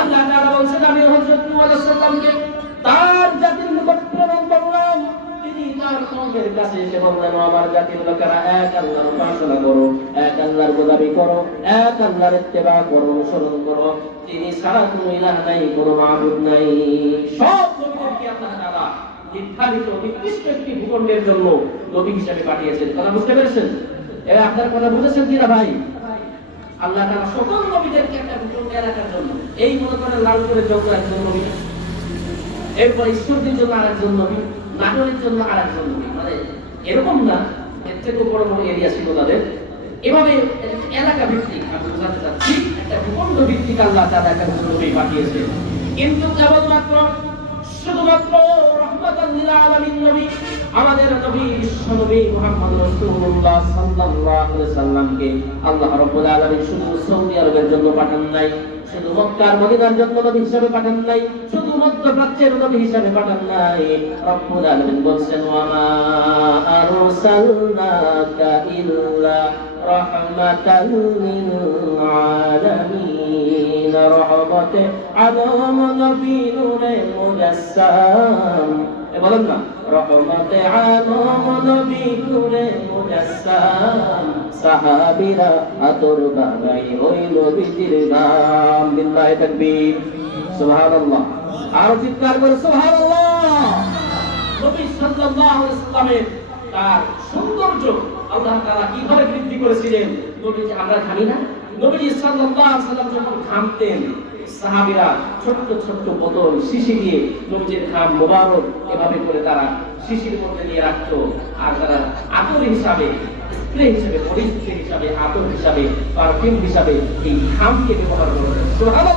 আল্লাহ তাআলা বলেন আমি হযরত নূহ আলাইহিস সালামকে তার জাতির নিকট প্রেরণ করলাম। তিনি তার কওমের কাছে এসে বললেন, আমার জাতির লোকেরা এক আল্লাহর উপাসনা করো, এক আল্লাহর গোলামি করো, এক আল্লাহর ইত্তেবা করো, অনুসরণ করো। তিনি ছাড়া কোনো ইলাহ নাই, কোনো মাবুদ নাই। সব নবীদেরকে আল্লাহ তাআলা নির্ধারিত নির্দিষ্ট একটি ভূখণ্ডের জন্য নবী হিসেবে পাঠিয়েছেন। কথা বুঝতে পেরেছেন? এরা আপনার কথা বুঝেছেন কিনা ভাই? আল্লাহ তাআলা সকল নবীদেরকে একটা ভূখণ্ড এলাকার জন্য, এই মনে করেন লালপুরের জন্য একজন নবী, এরপর ঈশ্বরদীর জন্য আরেকজন নবী, নাটোরের জন্য আরেকজন নবী, মানে এরকম না, এর থেকে বড় বড় এরিয়া ছিল তাদের। এভাবে এলাকা ভিত্তিক আমি বোঝাতে চাচ্ছি, একটা ভূখণ্ড ভিত্তিক আল্লাহ তাআলা একটা নবী পাঠিয়েছে। কিন্তু কেবলমাত্র শুধুমাত্র রাহমাতাল লিল আলামিন নবী, আমাদের নবী বিশ্ব নবী মুহাম্মদ রাসূলুল্লাহ সাল্লাল্লাহু আলাইহি সাল্লামকে আল্লাহ রাব্বুল আলামিন শুধু সৌদি আরবের জন্য পাঠান নাই, শুধু মক্কার মদিনার জন্য নবী হিসেবে পাঠান নাই, শুধু মধ্যপ্রাচ্যের নবী হিসেবে পাঠান নাই। রব্বুল আলামিন বলেন, ওয়া মা আরসালনাকা ইল্লা রাহমাতাল লিল আলামিন, রহমতে আলম নবী নূরে মুজাসসাম। বলেন না, রহমতে আলম নবী নূরে মুজাসসাম, সাহাবীরা আতর বাগাই ওই নবীজির নাম। বিল্লাহি তাকবীর, সুবহানাল্লাহ। আর চিৎকার করে সুবহানাল্লাহ। নবী সাল্লাল্লাহু আলাইহি সাল্লামের তার সৌন্দর্য আল্লাহ তাআলা কিভাবে বৃদ্ধি করেছিলেন নবীজি আমরা জানি না। নবীজি সাল্লাল্লাহু আলাইহি সাল্লাম যখন ঘামতেন, সাহাবীরা ছোট্ট ছোট্ট বোতল শিশি দিয়ে নবীজির ঘাম মোবারক এভাবে করে তারা শিশির মধ্যে নিয়ে রাখতো, আর তারা আতর হিসাবে, স্প্রে হিসাবে, পরিস্থিতি হিসাবে, আতর হিসাবে, পারফিউম হিসাবে এই ঘামকে ব্যবহার করতো। সুবহানাল্লাহ।